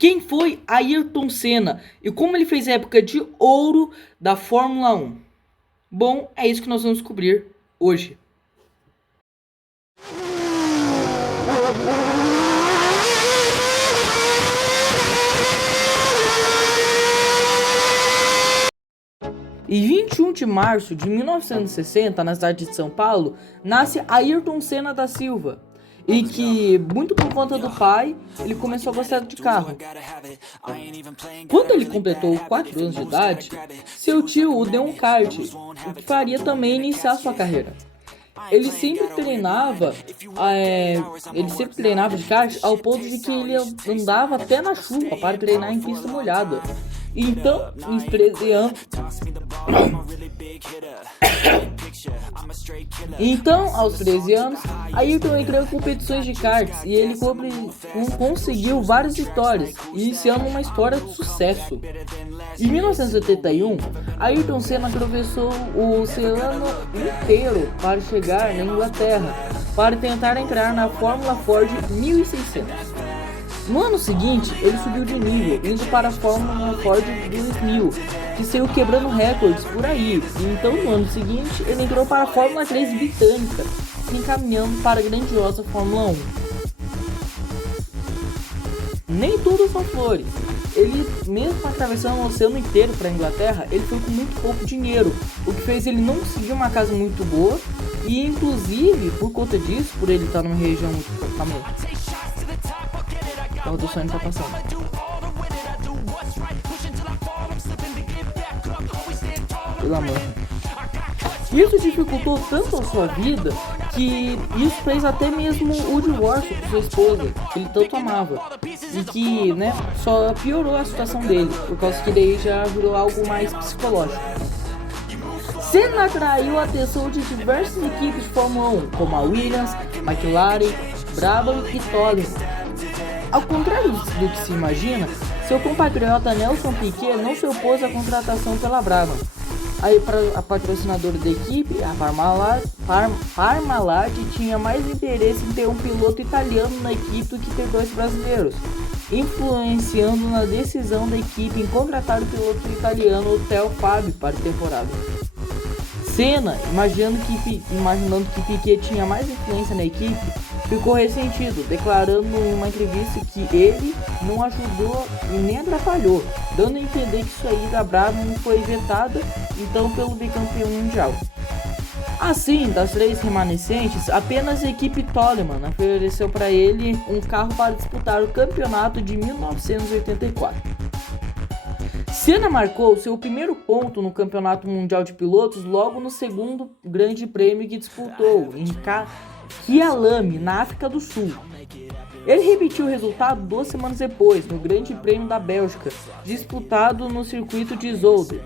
Quem foi Ayrton Senna e como ele fez a época de ouro da Fórmula 1? Bom, é isso que nós vamos descobrir hoje. Em 21 de março de 1960, na cidade de São Paulo, nasce Ayrton Senna da Silva. E que, muito por conta do pai, ele começou a gostar de carro. Quando ele completou 4 anos de idade, seu tio o deu um kart, o que faria também iniciar sua carreira. Ele sempre treinava, de kart ao ponto de que ele andava até na chuva para treinar em pista molhada. Então, em 13 anos, aos 13 anos, Ayrton entrou em competições de karts e ele conseguiu várias vitórias, iniciando uma história de sucesso. Em 1981, Ayrton Senna atravessou o oceano inteiro para chegar na Inglaterra para tentar entrar na Fórmula Ford 1600. No ano seguinte, ele subiu de nível, indo para a Fórmula Ford 2000, que saiu quebrando recordes por aí. E então, no ano seguinte, ele entrou para a Fórmula 3 britânica, se encaminhando para a grandiosa Fórmula 1. Nem tudo são flores. Ele, mesmo atravessando o oceano inteiro para a Inglaterra, ele foi com muito pouco dinheiro, o que fez ele não conseguir uma casa muito boa e, inclusive, por conta disso, por ele estar numa região muito famosa. O carro do sonho tá passando. Pelo amor. Isso dificultou tanto a sua vida que isso fez até mesmo o divórcio com sua esposa, que ele tanto amava. E que, só piorou a situação dele, por causa que daí já virou algo mais psicológico. Senna atraiu a atenção de diversas equipes de Fórmula 1, como a Williams, McLaren, Brabham e Toleman. Ao contrário do que se imagina, seu compatriota Nelson Piquet não se opôs à contratação pela Brabham. A patrocinadora da equipe, a Parmalat, tinha mais interesse em ter um piloto italiano na equipe do que ter 2 brasileiros, influenciando na decisão da equipe em contratar o piloto italiano Theo Fabi para a temporada. Senna, imaginando que Piquet tinha mais influência na equipe, ficou ressentido, declarando em uma entrevista que ele não ajudou e nem atrapalhou, dando a entender que sua ida à Brabham foi vetada então pelo bicampeão mundial. Assim, das 3 remanescentes, apenas a equipe Toleman ofereceu para ele um carro para disputar o campeonato de 1984. Senna marcou seu primeiro ponto no Campeonato Mundial de Pilotos logo no segundo grande prêmio que disputou, em Kyalami, na África do Sul. Ele repetiu o resultado 2 semanas depois, no Grande Prêmio da Bélgica, disputado no circuito de Zolder.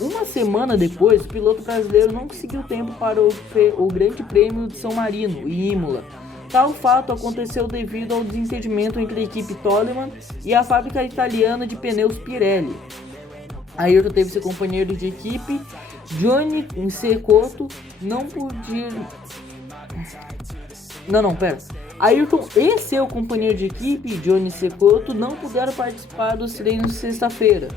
Uma semana depois, o piloto brasileiro não conseguiu tempo para o Grande Prêmio de São Marino e Imola. Tal fato aconteceu devido ao desentendimento entre a equipe Toleman e a fábrica italiana de pneus Pirelli. Ayrton teve seu companheiro de equipe, Johnny Cecotto, Ayrton e seu companheiro de equipe, Johnny Cecotto, não puderam participar dos treinos de sexta-feira.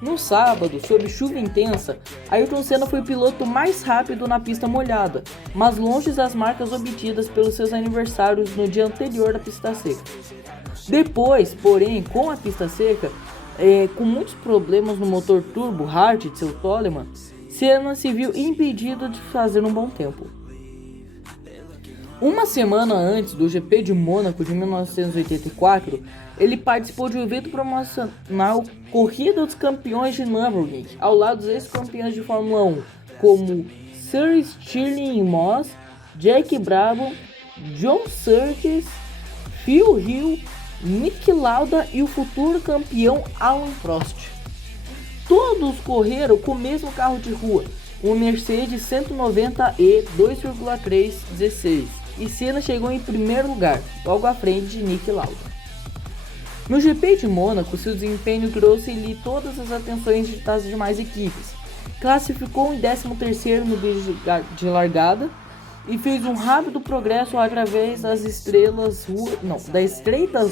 No sábado, sob chuva intensa, Ayrton Senna foi o piloto mais rápido na pista molhada, mas longe das marcas obtidas pelos seus adversários no dia anterior da pista seca. Depois, porém, com a pista seca, com muitos problemas no motor turbo hard de seu Toleman, Senna se viu impedido de fazer um bom tempo. Uma semana antes do GP de Mônaco de 1984, ele participou de um evento promocional Corrida dos Campeões de Nürburgring, ao lado dos ex-campeões de Fórmula 1, como Sir Stirling Moss, Jack Brabham, John Surtees, Phil Hill, Niki Lauda e o futuro campeão Alain Prost. Todos correram com o mesmo carro de rua, um Mercedes 190E 2,3 16, e Senna chegou em primeiro lugar, logo à frente de Niki Lauda. No GP de Mônaco, seu desempenho trouxe-lhe todas as atenções das demais equipes. Classificou em 13º no grid de largada e fez um rápido progresso através das estreitas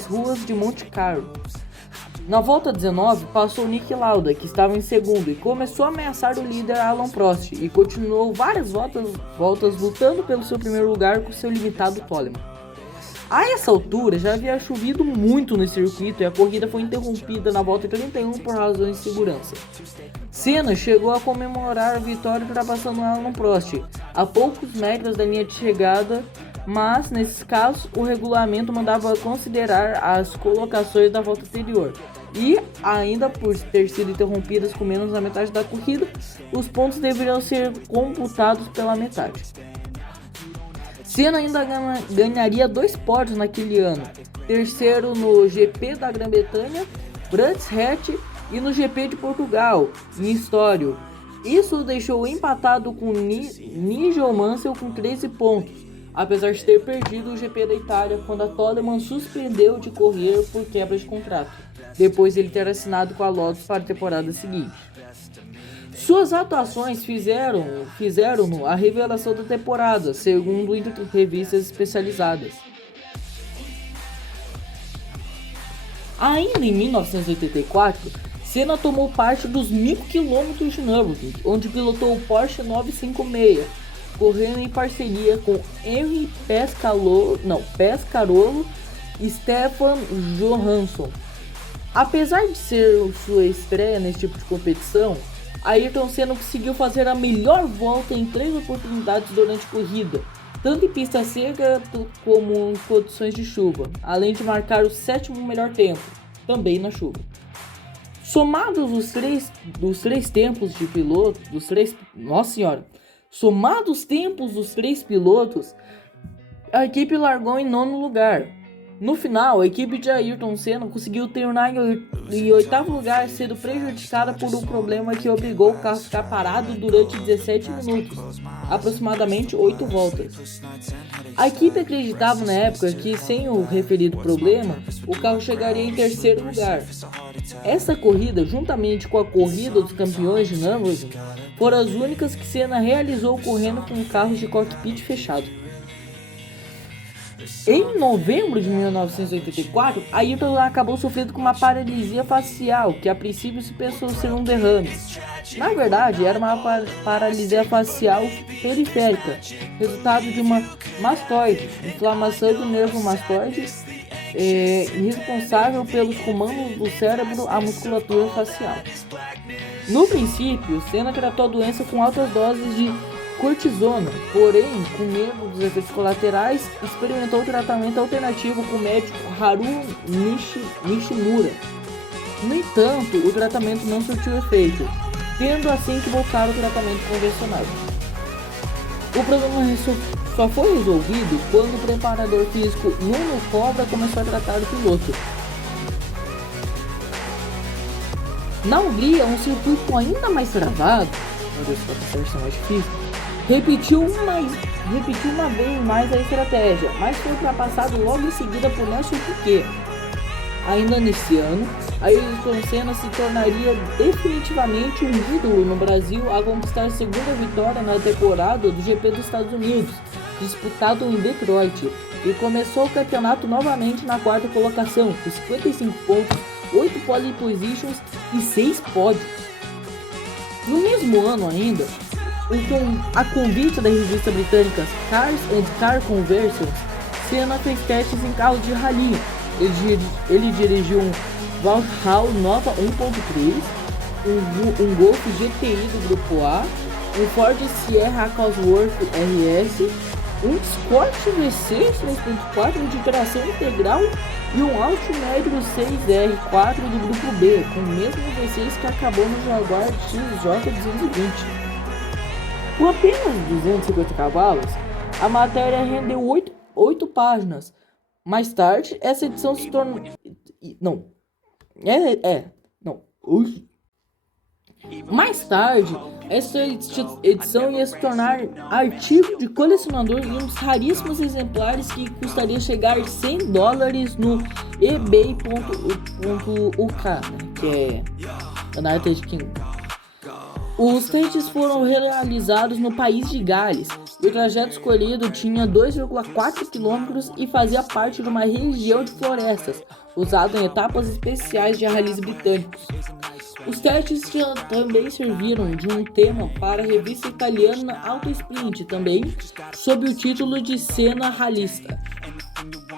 ruas de Monte Carlo. Na volta 19, passou Nick Lauda, que estava em segundo, e começou a ameaçar o líder Alain Prost, e continuou várias voltas lutando pelo seu primeiro lugar com seu limitado Toleman. A essa altura já havia chovido muito no circuito e a corrida foi interrompida na volta 31 por razões de segurança. Senna chegou a comemorar a vitória ultrapassando Alain Prost a poucos metros da linha de chegada, mas nesses casos o regulamento mandava considerar as colocações da volta anterior. E, ainda por ter sido interrompidas com menos da metade da corrida, os pontos deveriam ser computados pela metade. Senna ainda ganharia 2 pódios naquele ano, terceiro no GP da Grã-Bretanha, Brands Hatch, e no GP de Portugal, em Estoril. Isso o deixou empatado com Nigel Mansell com 13 pontos, apesar de ter perdido o GP da Itália quando a Toleman suspendeu de correr por quebra de contrato, depois de ele ter assinado com a Lotus para a temporada seguinte. Suas atuações fizeram-no a revelação da temporada, segundo revistas especializadas. Ainda em 1984, Senna tomou parte dos 1000 km de Nürburgring, onde pilotou o Porsche 956, correndo em parceria com Henri Pescarolo e Stefan Johansson. Apesar de ser sua estreia nesse tipo de competição, Ayrton Senna conseguiu fazer a melhor volta em 3 oportunidades durante a corrida, tanto em pista seca como em condições de chuva, além de marcar o 7º melhor tempo, também na chuva. Somados os tempos dos três pilotos, a equipe largou em 9º lugar. No final, a equipe de Ayrton Senna conseguiu terminar em 8º lugar, sendo prejudicada por um problema que obrigou o carro a ficar parado durante 17 minutos, aproximadamente 8 voltas. A equipe acreditava na época que, sem o referido problema, o carro chegaria em 3º lugar. Essa corrida, juntamente com a corrida dos campeões de Nürburgring, foram as únicas que Senna realizou correndo com carros de cockpit fechado. Em novembro de 1984, Ayrton acabou sofrendo com uma paralisia facial, que a princípio se pensou ser um derrame. Na verdade, era uma paralisia facial periférica, resultado de uma mastoide, inflamação do nervo mastoide, responsável pelos comandos do cérebro à musculatura facial. No princípio, Senna tratou a doença com altas doses de cortisona, porém, com medo dos efeitos colaterais, experimentou o tratamento alternativo com o médico Haru Nishimura. No entanto, o tratamento não surtiu efeito, tendo assim que voltar ao tratamento convencional. O problema só foi resolvido quando o preparador físico Nuno Cobra começou a tratar o piloto. Na Hungria, um circuito ainda mais travado, repetiu uma vez mais a estratégia, mas foi ultrapassado logo em seguida por Nelson Piquet. Ainda nesse ano, Ayrton Senna se tornaria definitivamente um ídolo no Brasil ao conquistar a segunda vitória na temporada do GP dos Estados Unidos, disputado em Detroit, e começou o campeonato novamente na 4ª colocação, com 55 pontos, 8 pole positions e 6 pódios. No mesmo ano ainda, a convite da revista britânica Cars and Car Conversions, Senna fez testes em carros de rally. Ele dirigiu um Vauxhall Nova 1.3, um Golf GTI do Grupo A, um Ford Sierra Cosworth RS, um Escort V6 3.4 de tração integral e um Altimetro 6R4 do Grupo B, com o mesmo V6 que acabou no Jaguar XJ220. Com apenas 250 cavalos, a matéria rendeu 8 páginas. Mais tarde, essa edição se tornou... Mais tarde, essa edição ia se tornar artigo de colecionador e um dos raríssimos exemplares que custaria chegar a $100 no ebay.uk, que é United Kingdom. Os testes foram realizados no país de Gales. O trajeto escolhido tinha 2,4 km e fazia parte de uma região de florestas, usado em etapas especiais de rallies britânicos. Os testes também serviram de um tema para a revista italiana Auto Sprint, também sob o título de Cena Ralista.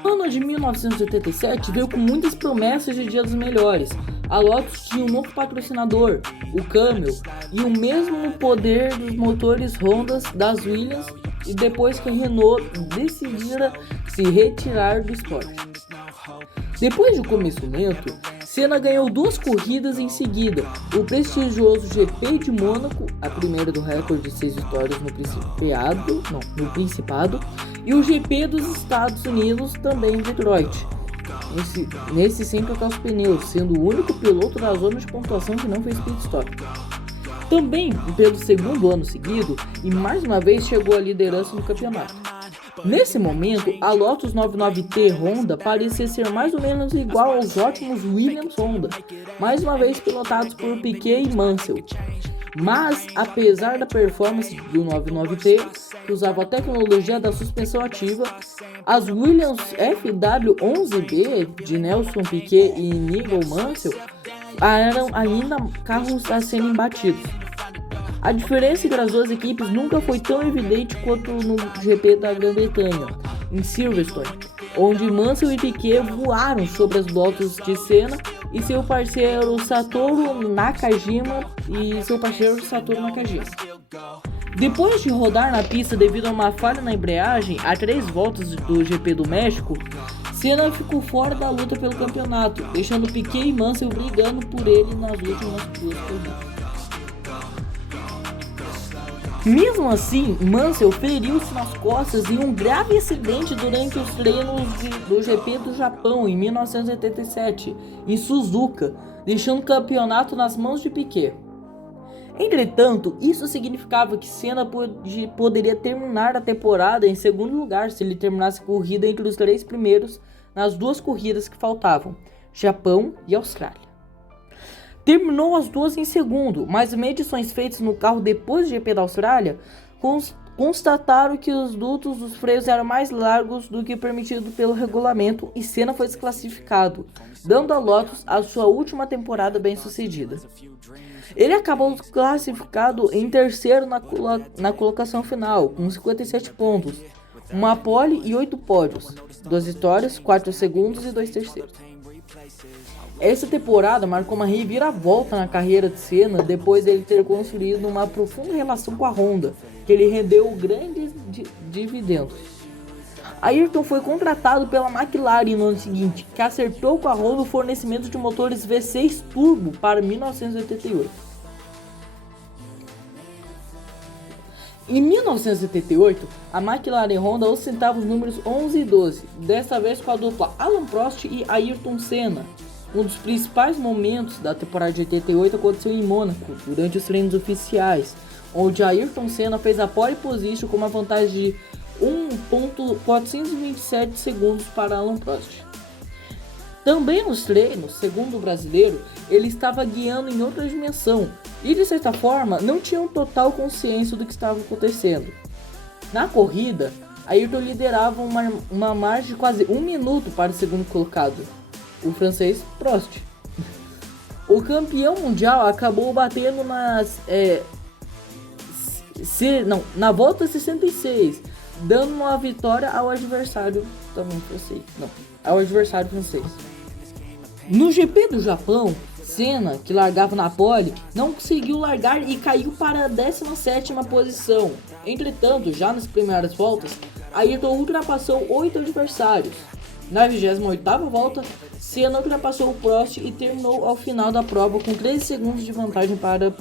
O ano de 1987 veio com muitas promessas de Dia dos Melhores. A Lotus tinha um novo patrocinador, o Camel, e o mesmo poder dos motores Honda das Williams, e depois que a Renault decidira se retirar do esporte. Depois de um começo lento, Senna ganhou 2 corridas em seguida, o prestigioso GP de Mônaco, a primeira do recorde de 6 vitórias no Principado, e o GP dos Estados Unidos, também em Detroit, nesse sem trocar os pneus, sendo o único piloto da zona de pontuação que não fez pit stop. Também pelo segundo ano seguido, e mais uma vez chegou à liderança no campeonato. Nesse momento, a Lotus 99T Honda parecia ser mais ou menos igual aos ótimos Williams Honda, mais uma vez pilotados por Piquet e Mansell. Mas, apesar da performance do 99T, que usava a tecnologia da suspensão ativa, as Williams FW11B de Nelson Piquet e Nigel Mansell eram ainda carros a serem batidos. A diferença entre as duas equipes nunca foi tão evidente quanto no GP da Grã-Bretanha, em Silverstone, onde Mansell e Piquet voaram sobre as Lotus de Senna e seu parceiro Satoru Nakajima. Depois de rodar na pista devido a uma falha na embreagem a 3 voltas do GP do México, Senna ficou fora da luta pelo campeonato, deixando Piquet e Mansell brigando por ele nas últimas 2 corridas. Mesmo assim, Mansell feriu-se nas costas em um grave acidente durante os treinos do GP do Japão em 1987, em Suzuka, deixando o campeonato nas mãos de Piquet. Entretanto, isso significava que Senna poderia terminar a temporada em segundo lugar se ele terminasse a corrida entre os 3 primeiros nas 2 corridas que faltavam, Japão e Austrália. Terminou as 2 em segundo, mas medições feitas no carro depois do GP da Austrália constataram que os dutos dos freios eram mais largos do que permitido pelo regulamento e Senna foi desclassificado, dando a Lotus a sua última temporada bem sucedida. Ele acabou classificado em terceiro na colocação final, com 57 pontos, uma pole e 8 pódios, 2 vitórias, 4 segundos e 2 terceiros. Essa temporada marcou uma reviravolta na carreira de Senna depois dele ter construído uma profunda relação com a Honda, que lhe rendeu grandes dividendos. Ayrton foi contratado pela McLaren no ano seguinte, que acertou com a Honda o fornecimento de motores V6 turbo para 1988. Em 1978, a McLaren Honda ostentava os números 11 e 12, desta vez com a dupla Alain Prost e Ayrton Senna. Um dos principais momentos da temporada de 88 aconteceu em Mônaco, durante os treinos oficiais, onde Ayrton Senna fez a pole position com uma vantagem de 1.427 segundos para Alain Prost. Também nos treinos, segundo o brasileiro, ele estava guiando em outra dimensão e, de certa forma, não tinha total consciência do que estava acontecendo. Na corrida, Ayrton liderava uma margem de quase 1 minuto para o segundo colocado, o francês Prost. O campeão mundial acabou batendo na volta 66, dando uma vitória ao adversário francês. No GP do Japão, Senna, que largava na pole, não conseguiu largar e caiu para a 17ª posição. Entretanto, já nas primeiras voltas, Ayrton ultrapassou 8 adversários. Na 28ª volta, Senna ultrapassou o Prost e terminou ao final da prova com 13 segundos de vantagem para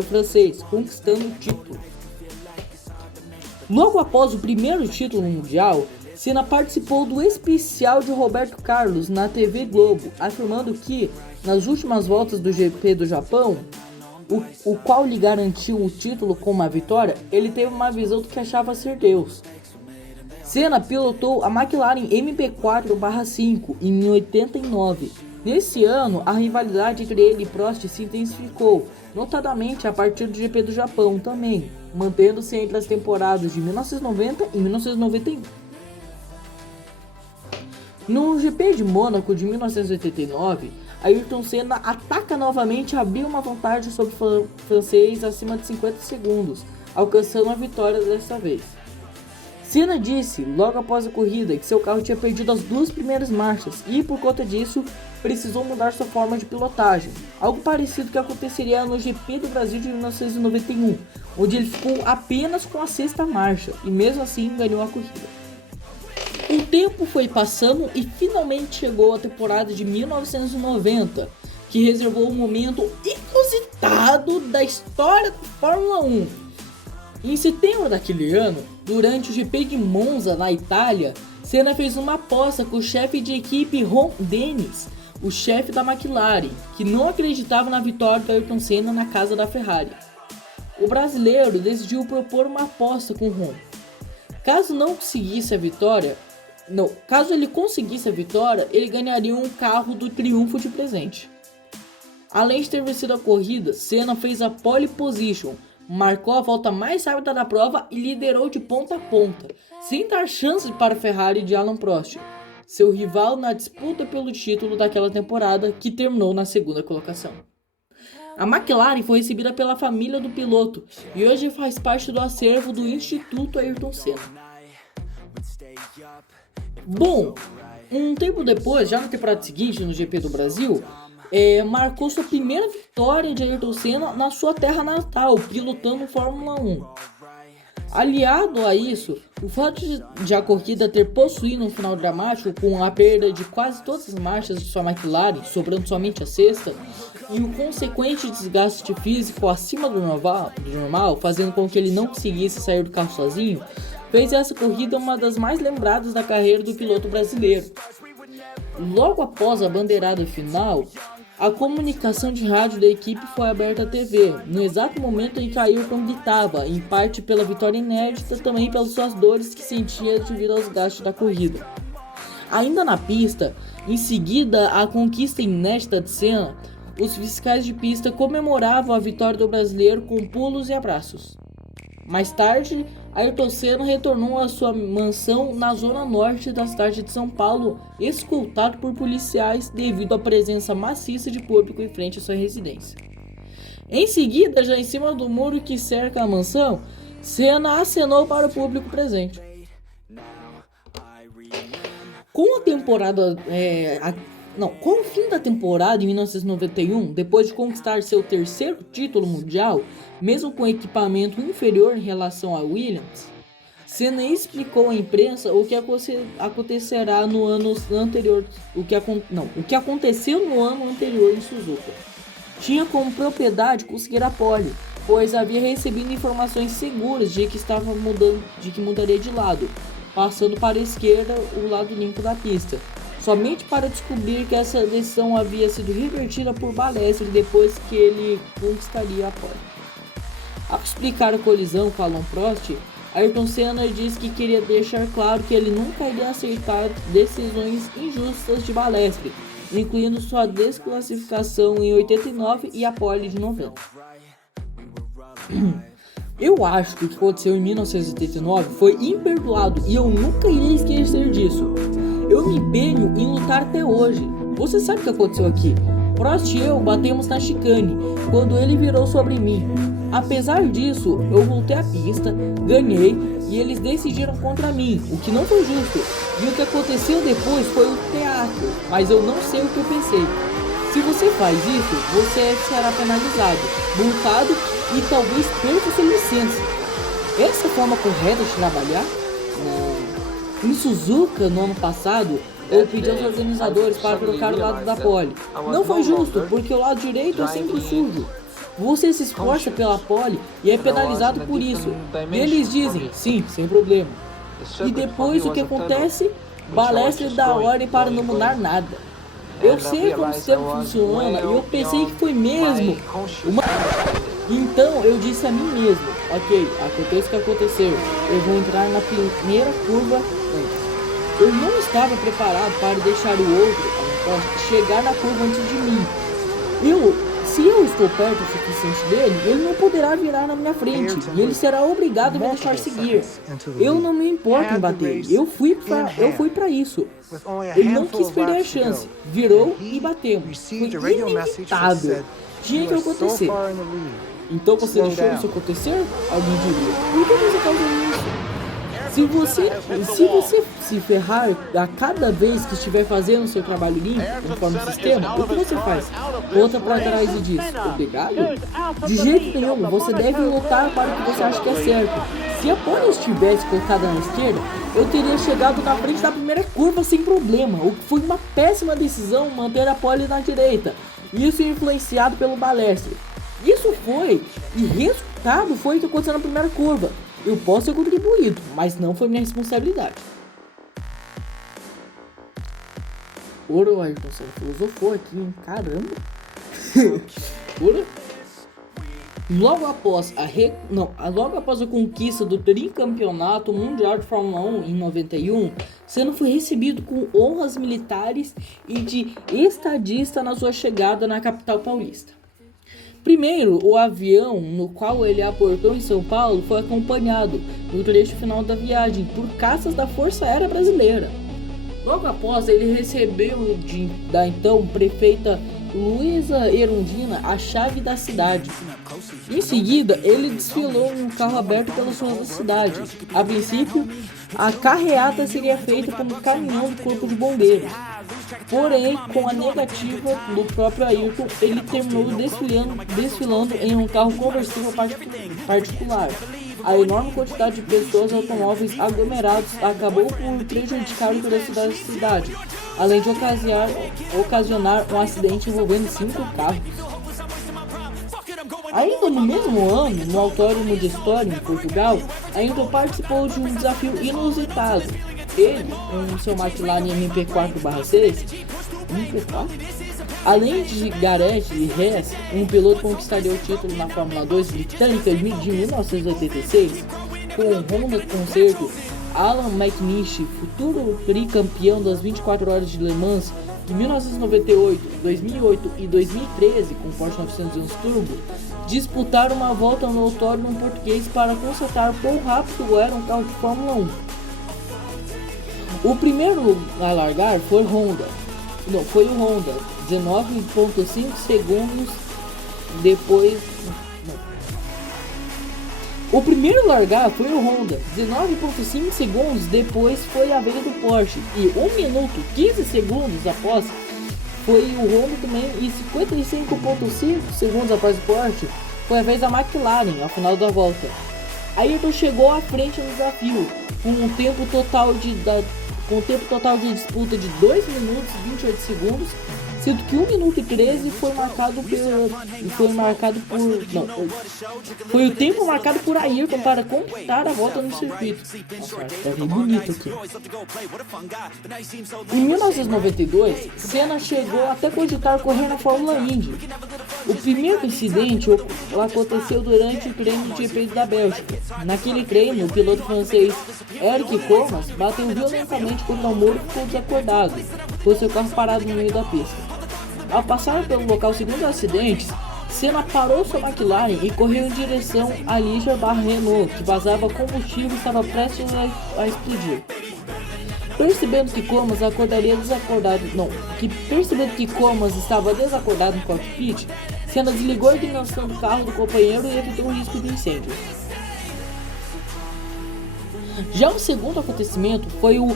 o francês, conquistando o título. Logo após o primeiro título mundial, Senna participou do especial de Roberto Carlos na TV Globo, afirmando que, nas últimas voltas do GP do Japão, o qual lhe garantiu o título com uma vitória, ele teve uma visão do que achava ser Deus. Senna pilotou a McLaren MP4/5 em 89. Nesse ano, a rivalidade entre ele e Prost se intensificou, notadamente a partir do GP do Japão também, mantendo-se entre as temporadas de 1990 e 1991. No GP de Mônaco de 1989, Ayrton Senna ataca novamente e abriu uma vantagem sobre o francês acima de 50 segundos, alcançando a vitória dessa vez. Senna disse, logo após a corrida, que seu carro tinha perdido as 2 primeiras marchas e, por conta disso, precisou mudar sua forma de pilotagem, algo parecido que aconteceria no GP do Brasil de 1991, onde ele ficou apenas com a 6ª marcha e mesmo assim ganhou a corrida. O tempo foi passando e finalmente chegou a temporada de 1990, que reservou um momento inusitado da história da Fórmula 1. Em setembro daquele ano, durante o GP de Monza na Itália, Senna fez uma aposta com o chefe de equipe Ron Dennis, o chefe da McLaren, que não acreditava na vitória do Ayrton Senna na casa da Ferrari. O brasileiro decidiu propor uma aposta com Ron. Caso ele conseguisse a vitória, ele ganharia um carro do triunfo de presente. Além de ter vencido a corrida, Senna fez a pole position, marcou a volta mais rápida da prova e liderou de ponta a ponta, sem dar chance para a Ferrari de Alain Prost, seu rival na disputa pelo título daquela temporada, que terminou na 2ª colocação. A McLaren foi recebida pela família do piloto e hoje faz parte do acervo do Instituto Ayrton Senna. Bom, um tempo depois, já na temporada seguinte, no GP do Brasil, marcou sua primeira vitória de Ayrton Senna na sua terra natal, pilotando Fórmula 1. Aliado a isso, o fato de a corrida ter possuído um final dramático com a perda de quase todas as marchas de sua McLaren, sobrando somente a 6ª, e o consequente desgaste físico acima do normal, fazendo com que ele não conseguisse sair do carro sozinho, fez essa corrida uma das mais lembradas da carreira do piloto brasileiro. Logo após a bandeirada final, a comunicação de rádio da equipe foi aberta à TV, no exato momento em que Ayrton gritava, em parte pela vitória inédita, também pelas suas dores que sentia devido aos gastos da corrida. Ainda na pista, em seguida à conquista inédita de Senna, os fiscais de pista comemoravam a vitória do brasileiro com pulos e abraços. Mais tarde, Ayrton Senna retornou à sua mansão na zona norte da cidade de São Paulo, escoltado por policiais devido à presença maciça de público em frente à sua residência. Em seguida, já em cima do muro que cerca a mansão, Senna acenou para o público presente. Com o fim da temporada em 1991, depois de conquistar seu 3º título mundial, mesmo com equipamento inferior em relação a Williams, Senna explicou à imprensa o que acontecerá no ano anterior, o que aconteceu no ano anterior em Suzuka. Tinha como propriedade conseguir a pole, pois havia recebido informações seguras de que mudaria de lado, passando para a esquerda, o lado limpo da pista, somente para descobrir que essa decisão havia sido revertida por Balestre depois que ele conquistaria a pole. Ao explicar a colisão com Alain Prost, Ayrton Senna disse que queria deixar claro que ele nunca iria aceitar decisões injustas de Balestre, incluindo sua desclassificação em 89 e a pole de 90. Eu acho que o que aconteceu em 1989 foi imperdoável e eu nunca irei esquecer disso. Eu me empenho em lutar até hoje. Você sabe o que aconteceu aqui? Prost e eu batemos na chicane quando ele virou sobre mim. Apesar disso, eu voltei à pista, ganhei e eles decidiram contra mim, o que não foi justo. E o que aconteceu depois foi um teatro, mas eu não sei o que eu pensei. Se você faz isso, você será penalizado, multado e talvez perca sua licença. Essa é a forma correta de trabalhar? Não. Em Suzuka, no ano passado, eu pedi aos organizadores para trocar o lado da pole. Não foi justo, porque o lado direito é sempre sujo. Você se esforça pela pole e é penalizado por isso. E eles dizem, sim, sem problema. E depois o que acontece? Balestre dá ordem para não mudar nada. Eu sei como o sistema funciona e eu pensei que foi mesmo uma... Então eu disse a mim mesmo, ok, aconteça o que acontecer, eu vou entrar na primeira curva antes. Eu não estava preparado para deixar o outro chegar na curva antes de mim. Se eu estou perto o suficiente dele, ele não poderá virar na minha frente e ele será obrigado a me deixar seguir. Eu não me importo em bater, eu fui pra isso. Ele não quis perder a chance, virou e batemos. Foi inevitável. Tinha que acontecer. Então você deixou isso acontecer? Alguém diria. Por que você causou isso? Se você se ferrar a cada vez que estiver fazendo seu trabalho limpo, conforme o sistema, o que você faz? Volta para trás e diz, obrigado? De jeito nenhum, você deve lutar para o que você acha que é certo. Se a pole estivesse colocada na esquerda, eu teria chegado na frente da primeira curva sem problema, o que foi uma péssima decisão manter a pole na direita. Isso influenciado pelo Balestre. Isso foi, e resultado foi o que aconteceu na primeira curva. Eu posso ter contribuído, mas não foi minha responsabilidade. Ora, Ayrton, você filosofou aqui, hein? Caramba! Ora? Logo após a conquista do tricampeonato mundial de Fórmula 1 em 91, Senna foi recebido com honras militares e de estadista na sua chegada na capital paulista. Primeiro, o avião no qual ele aportou em São Paulo foi acompanhado, no trecho final da viagem, por caças da Força Aérea Brasileira. Logo após, ele recebeu da então prefeita Luísa Erundina a chave da cidade. Em seguida, ele desfilou em um carro aberto pelas ruas da cidade. A princípio, a carreata seria feita como caminhão do corpo de bombeiros. Porém, com a negativa do próprio Ayrton, ele terminou desfilando em um carro conversível particular. A enorme quantidade de pessoas e automóveis aglomerados acabou por prejudicar o trânsito da cidade, além de ocasionar um acidente envolvendo 5 carros. Ainda no mesmo ano, no Autódromo de Estoril, em Portugal, Ayrton participou de um desafio inusitado. Ele, com seu McLaren MP4/6, além de Garrett e Hess, um piloto conquistaria o título na Fórmula 2 britânica de 1986, com o Honda Concerto, Alan McNish, futuro tricampeão das 24 horas de Le Mans de 1998, 2008 e 2013 com Porsche 911 Turbo, disputaram uma volta no autódromo português para constatar quão rápido era um carro de Fórmula 1. O primeiro a largar foi o Honda, 19,5 segundos depois. O primeiro a largar foi o Honda, 19,5 segundos depois foi a vez do Porsche, e 1 minuto 15 segundos após foi o Honda também, e 55,5 segundos após o Porsche foi a vez da McLaren ao final da volta. Ayrton chegou à frente no desafio, com um tempo total de disputa de 2 minutos e 28 segundos, sendo que 1 minuto e 13 foi o tempo marcado por Ayrton para completar a volta no circuito. Nossa, tá bem bonito aqui. Em 1992, Senna chegou até cogitar correr na Fórmula Indy. O primeiro incidente aconteceu durante o treino de GP da Bélgica. Naquele treino, o piloto francês Eric Comas bateu violentamente contra o muro e ficou desacordado, com seu carro parado no meio da pista. Ao passar pelo local segundo acidentes, Senna parou sua McLaren e correu em direção à Ligier/Renault, que vazava combustível e estava prestes a explodir. Percebendo que Comas estava desacordado no cockpit, Senna desligou a ignição do carro do companheiro e evitou o risco de incêndio. Já o segundo acontecimento foi o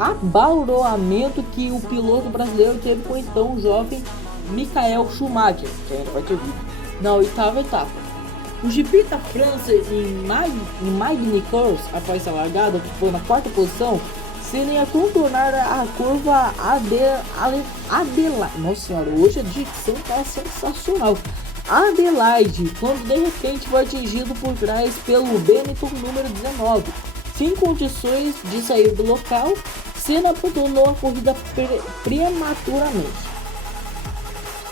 abaloramento que o piloto brasileiro teve com o então jovem Michael Schumacher, que ainda vai ter vídeo, na 8ª etapa. O GP da França em Magny-Cours, após a largada, que foi na 4ª posição, Senna ia contornar a curva Adelaide. Nossa senhora, hoje a dicção tá sensacional. Adelaide, quando de repente foi atingido por trás pelo Benetton número 19. Sem condições de sair do local, Senna abandonou a corrida prematuramente.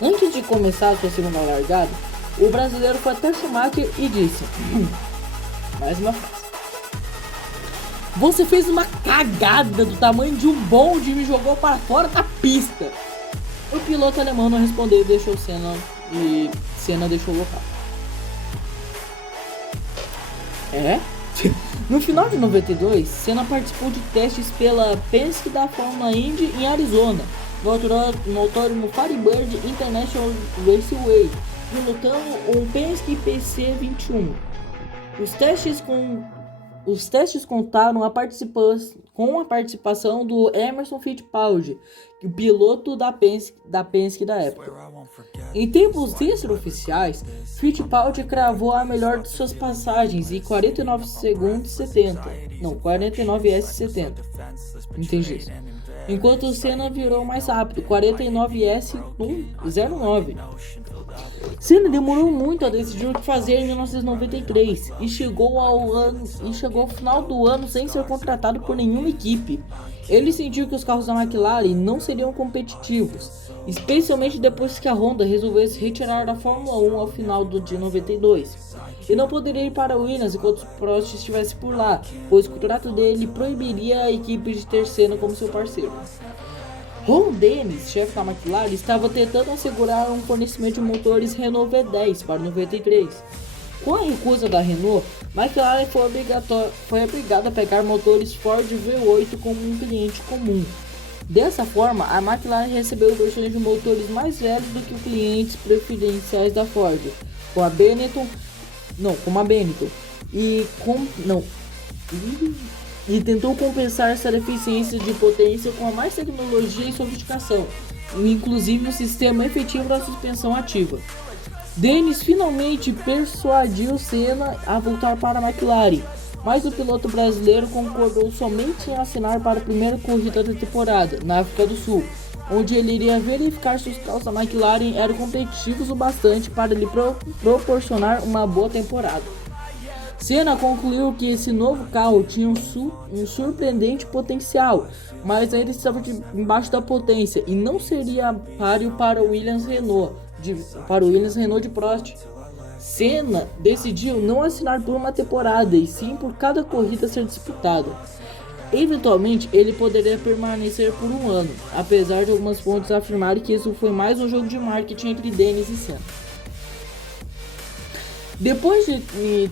Antes de começar a sua segunda largada, o brasileiro foi até Schumacher e disse: mais uma frase. Você fez uma cagada do tamanho de um bonde e me jogou para fora da pista. O piloto alemão não respondeu e deixou Senna deixou o local. No final de 92, Senna participou de testes pela Penske da Fórmula Indy em Arizona, no autódromo Firebird International Raceway, pilotando um Penske PC21. Os testes contaram com a participação do Emerson Fittipaldi, o piloto da Penske da época. Em tempos extraoficiais, Fittipaldi cravou a melhor de suas passagens em 49 segundos 70. Não, 49 S70. Entendi isso. Enquanto o Senna virou mais rápido, 49 S09. Senna demorou muito a decidir o que fazer em 1993 e chegou ao final do ano sem ser contratado por nenhuma equipe. Ele sentiu que os carros da McLaren não seriam competitivos, especialmente depois que a Honda resolveu se retirar da Fórmula 1 ao final de 92. E não poderia ir para a Williams enquanto Prost estivesse por lá, pois o contrato dele proibiria a equipe de ter Senna como seu parceiro. Ron Dennis, chefe da McLaren, estava tentando assegurar um fornecimento de motores Renault V10 para 93. Com a recusa da Renault, McLaren foi obrigada a pegar motores Ford V8 como um cliente comum. Dessa forma, a McLaren recebeu versões de motores mais velhos do que os clientes preferenciais da Ford, como a Benetton, e tentou compensar essa deficiência de potência com a mais tecnologia e sofisticação, inclusive um sistema efetivo da suspensão ativa. Dennis finalmente persuadiu Senna a voltar para a McLaren, mas o piloto brasileiro concordou somente em assinar para a primeira corrida da temporada, na África do Sul, onde ele iria verificar se os carros da McLaren eram competitivos o bastante para lhe proporcionar uma boa temporada. Senna concluiu que esse novo carro tinha um surpreendente potencial, mas ainda estava embaixo da potência e não seria páreo para o Williams Renault de Prost. Senna decidiu não assinar por uma temporada e sim por cada corrida ser disputada. Eventualmente ele poderia permanecer por um ano, apesar de algumas fontes afirmarem que isso foi mais um jogo de marketing entre Dennis e Senna. Depois de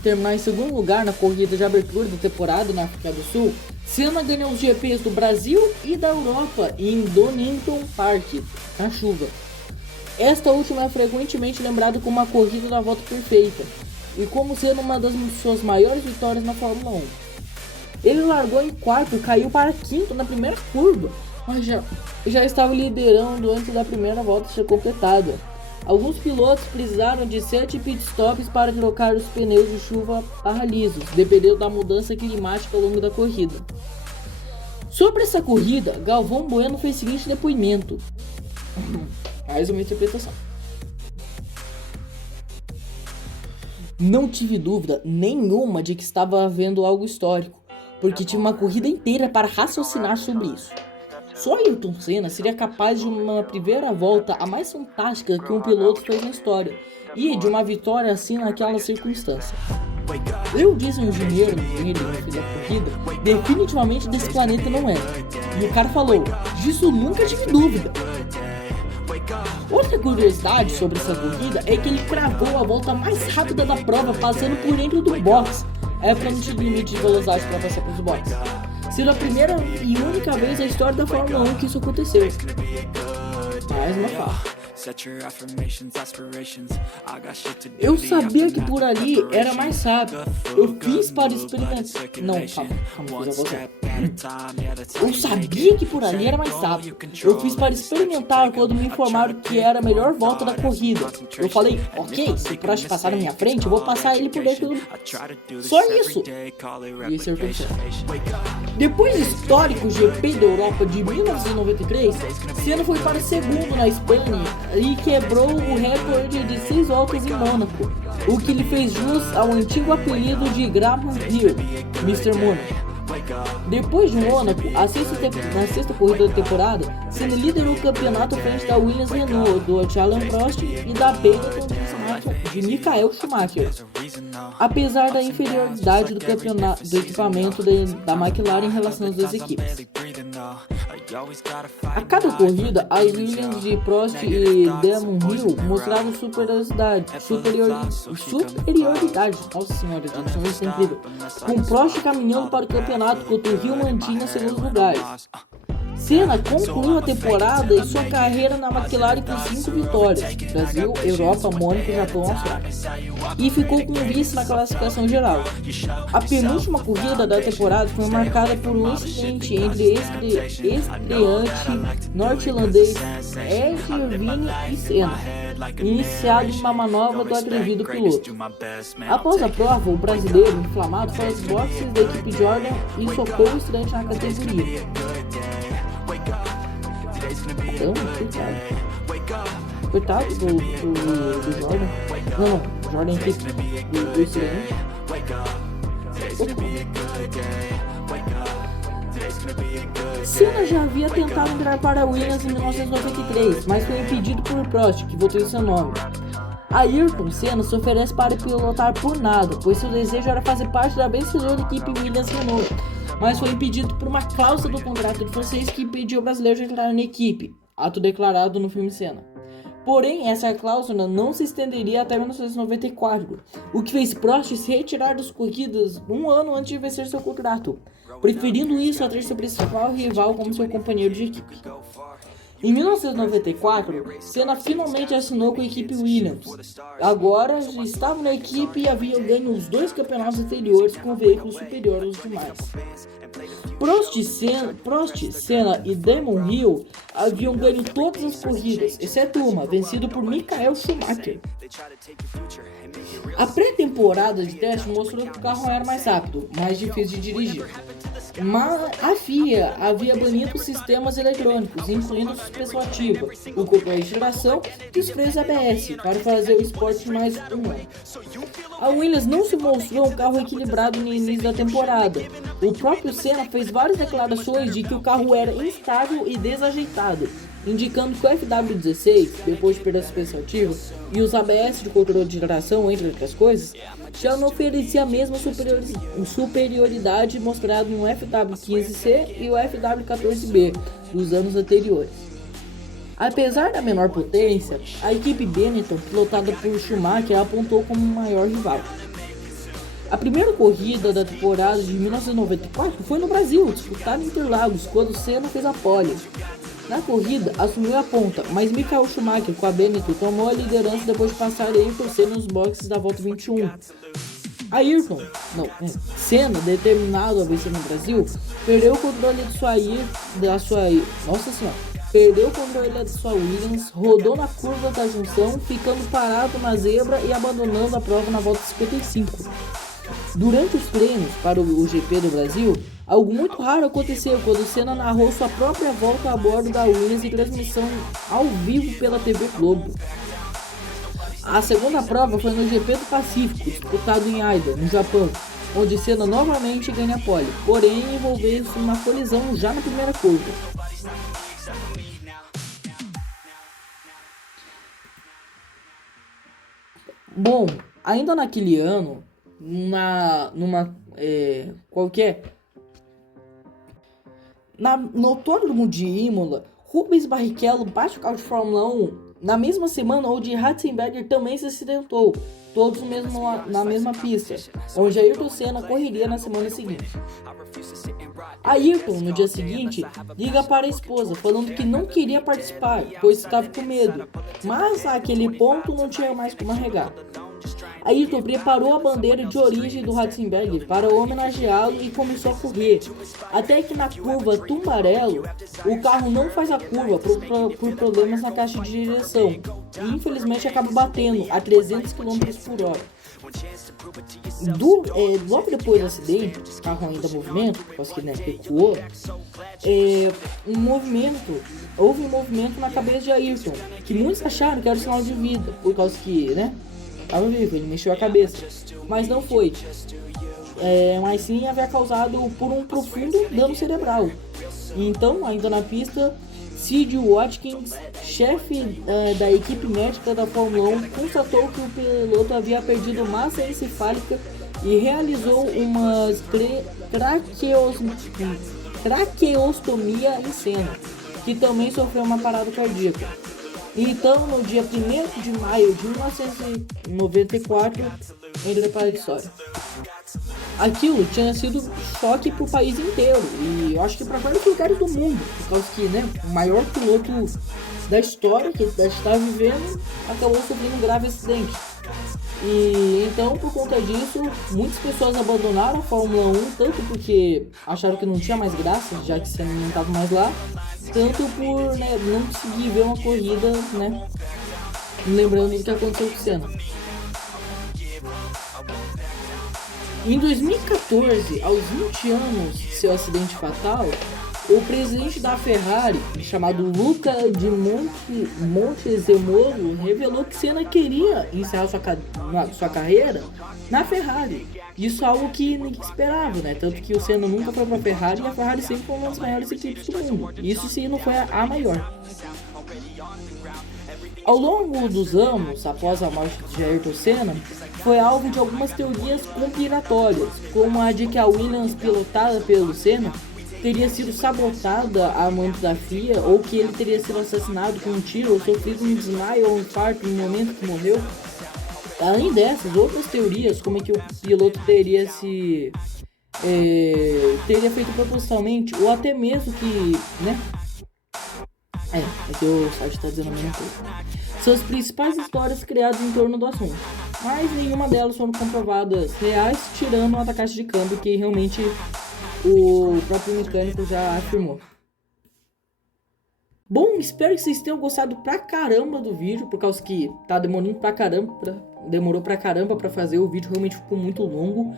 terminar em segundo lugar na corrida de abertura da temporada na África do Sul, Senna ganhou os GPs do Brasil e da Europa em Donington Park, na chuva. Esta última é frequentemente lembrada como a corrida da volta perfeita, e como sendo uma das suas maiores vitórias na Fórmula 1. Ele largou em quarto e caiu para quinto na primeira curva, mas já estava liderando antes da primeira volta ser completada. Alguns pilotos precisaram de 7 pitstops para trocar os pneus de chuva para lisos, dependendo da mudança climática ao longo da corrida. Sobre essa corrida, Galvão Bueno fez o seguinte depoimento. Mais uma interpretação. Não tive dúvida nenhuma de que estava havendo algo histórico, porque tive uma corrida inteira para raciocinar sobre isso. Só Ayrton Senna seria capaz de uma primeira volta a mais fantástica que um piloto fez na história, e de uma vitória assim naquela circunstância. Eu disse ao engenheiro dele no fim da corrida, definitivamente desse planeta não é. E o cara falou, disso nunca tive dúvida. Outra curiosidade sobre essa corrida é que ele cravou a volta mais rápida da prova passando por dentro do box. A época não tinha limite de velocidade para passar pelos boxes, sendo a primeira e única vez na história da Fórmula 1 que isso aconteceu. Mais uma fala. Eu sabia que por ali era mais rápido. Eu fiz para experimentar. Não, calma, eu sabia que por ali era mais rápido. Eu fiz para experimentar quando me informaram que era a melhor volta da corrida. Eu falei, ok, se o Prost passar na minha frente, eu vou passar ele por dentro do... Só isso. E esse é o que eu sei. Depois do histórico GP da Europa de 1993, Senna foi para segundo na Espanha e quebrou o recorde de 6 voltas em Mônaco, o que lhe fez jus ao antigo apelido de Graham Hill, Mr. Mônaco. Depois de Mônaco, na sexta corrida da temporada, Senna liderou o campeonato à frente da Williams Renault, do Alain Prost e da Benetton de Michael Schumacher. Apesar da inferioridade do equipamento da McLaren em relação às duas equipes. A cada corrida, as Williams de Prost e Damon Hill mostravam superioridade. Nossa senhora, gente, isso é incrível. Com Prost caminhando para o campeonato, enquanto o Hill mantinha segundos lugares. Senna concluiu a temporada e sua carreira na McLaren com 5 vitórias: Brasil, Europa, Mônaco, Japão e Austrália, e ficou com vice na classificação geral. A penúltima corrida da temporada foi marcada por um incidente entre estreante norte-irlandês Ed Irvine e Senna, iniciado uma manobra do atrevido piloto. Após a prova, o brasileiro, inflamado, foi aos boxes da equipe Jordan e socou o estreante na categoria. Coitado do Jordan. Não, Jordan aqui do estreante. Senna já havia tentado entrar para a Williams em 1993, mas foi impedido por Prost, que votou em seu nome. Ayrton Senna se oferece para pilotar por nada, pois seu desejo era fazer parte da vencedora equipe Williams-Renault, mas foi impedido por uma cláusula do contrato de francês que impediu o brasileiro de entrar na equipe, ato declarado no filme Senna. Porém, essa cláusula não se estenderia até 1994, o que fez Prost se retirar das corridas um ano antes de vencer seu contrato, preferindo isso a ter seu principal rival como seu companheiro de equipe. Em 1994, Senna finalmente assinou com a equipe Williams. Agora já estava na equipe e havia ganho os 2 campeonatos anteriores com veículos superiores aos demais. Prost, Senna e Damon Hill haviam ganho todas as corridas, exceto uma, vencida por Michael Schumacher. A pré-temporada de teste mostrou que o carro era mais rápido, mais difícil de dirigir. Mas a FIA havia banido os sistemas eletrônicos, incluindo a suspensão ativa, o controle de tração e os freios ABS, para fazer o esporte mais humano. A Williams não se mostrou um carro equilibrado no início da temporada. O próprio Senna fez várias declarações de que o carro era instável e desajeitado, indicando que o FW16, depois de perder a suspensão ativa, e os ABS de controle de tração, entre outras coisas, já não oferecia a mesma superioridade mostrada no FW15C e o FW14B dos anos anteriores. Apesar da menor potência, a equipe Benetton, pilotada por Schumacher, apontou como o maior rival. A primeira corrida da temporada de 1994 foi no Brasil, disputada em Interlagos, quando Senna fez a pole. Na corrida, assumiu a ponta, mas Michael Schumacher com a Benetton tomou a liderança depois de passar Ayrton Senna nos boxes da volta 21. Senna, determinado a vencer no Brasil, perdeu o controle perdeu o controle da sua Williams, rodou na curva da junção, ficando parado na zebra e abandonando a prova na volta 55. Durante os treinos para o GP do Brasil, algo muito raro aconteceu quando Senna narrou sua própria volta a bordo da Williams em transmissão ao vivo pela TV Globo. A segunda prova foi no GP do Pacífico, disputado em Aida, no Japão, onde Senna novamente ganha a pole, porém envolveu-se em uma colisão já na primeira curva. Bom, ainda naquele ano, no Autódromo de Imola, Rubens Barrichello bate o carro de Fórmula 1 na mesma semana onde Ratzenberger também se acidentou, todos na mesma pista, onde Ayrton Senna correria na semana seguinte. Ayrton, no dia seguinte, liga para a esposa, falando que não queria participar, pois estava com medo, mas àquele ponto não tinha mais como arregar. Ayrton preparou a bandeira de origem do Ratzenberger para homenageá-lo e começou a correr, até que na curva Tumbarello, o carro não faz a curva por problemas na caixa de direção e infelizmente acaba batendo a 300 km por hora. Logo depois do acidente, o carro ainda movimento, porque que recuou, houve um movimento na cabeça de Ayrton, que muitos acharam que era um sinal de vida, por causa que, estava vivo, ele mexeu a cabeça, mas não foi. Mas sim havia causado por um profundo dano cerebral. Então, ainda na pista, Sid Watkins, chefe da equipe médica da Fórmula 1, constatou que o piloto havia perdido massa encefálica e realizou uma traqueostomia em Senna, que também sofreu uma parada cardíaca. Então, no dia 1º de maio de 1994, entra para a história. Aquilo tinha sido choque pro país inteiro, e eu acho que para vários lugares do mundo, por causa que, né, o maior piloto da história que a cidade está vivendo acabou sofrendo um grave acidente. E então, por conta disso, muitas pessoas abandonaram a Fórmula 1, tanto porque acharam que não tinha mais graça, já que Senna não estava mais lá, tanto por, né, não conseguir ver uma corrida, né, lembrando o que aconteceu com o Senna. Em 2014, aos 20 anos de seu acidente fatal, o presidente da Ferrari, chamado Luca de Montezemolo, revelou que Senna queria encerrar sua carreira na Ferrari. Isso é algo que ninguém esperava, né? Tanto que o Senna nunca foi para a Ferrari e a Ferrari sempre foi uma das maiores equipes do mundo. Isso sim não foi a maior. Ao longo dos anos, após a morte de Ayrton Senna, foi alvo de algumas teorias conspiratórias, como a de que a Williams, pilotada pelo Senna, teria sido sabotada a mando da FIA, ou que ele teria sido assassinado com um tiro ou sofrido um desmaio ou um infarto no momento que morreu. Além dessas, outras teorias, como é que o piloto teria feito propositalmente, ou até mesmo que, né? É que o site está dizendo a mesma coisa. São as principais histórias criadas em torno do assunto, mas nenhuma delas foram comprovadas reais, tirando a da caixa de câmbio, que realmente o próprio mecânico já afirmou. Bom, espero que vocês tenham gostado pra caramba do vídeo, por causa que tá demorando pra caramba, demorou pra caramba pra fazer, o vídeo realmente ficou muito longo.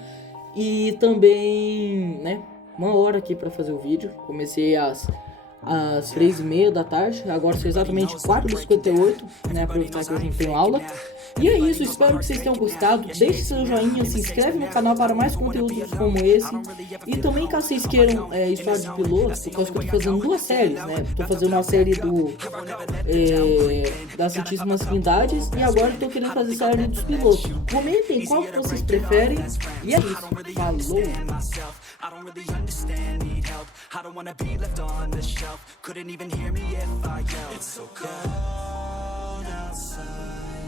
E também, né, 1 hora aqui pra fazer o vídeo. Comecei às 3h30 da tarde, agora são exatamente 4h58, né, aproveitar que eu não tenho aula. E é isso, espero que vocês tenham gostado, deixe seu joinha, se inscreve no canal para mais conteúdos como esse. E também, caso vocês queiram história de pilotos, por causa que eu tô fazendo 2 séries, né, tô fazendo uma série das Santíssimas Trindades, e agora eu tô querendo fazer a série dos pilotos. Comentem qual que vocês preferem, e é isso, falou! I don't really understand, need help. I don't wanna be left on the shelf. Couldn't even hear me if I yelled. It's so cold outside.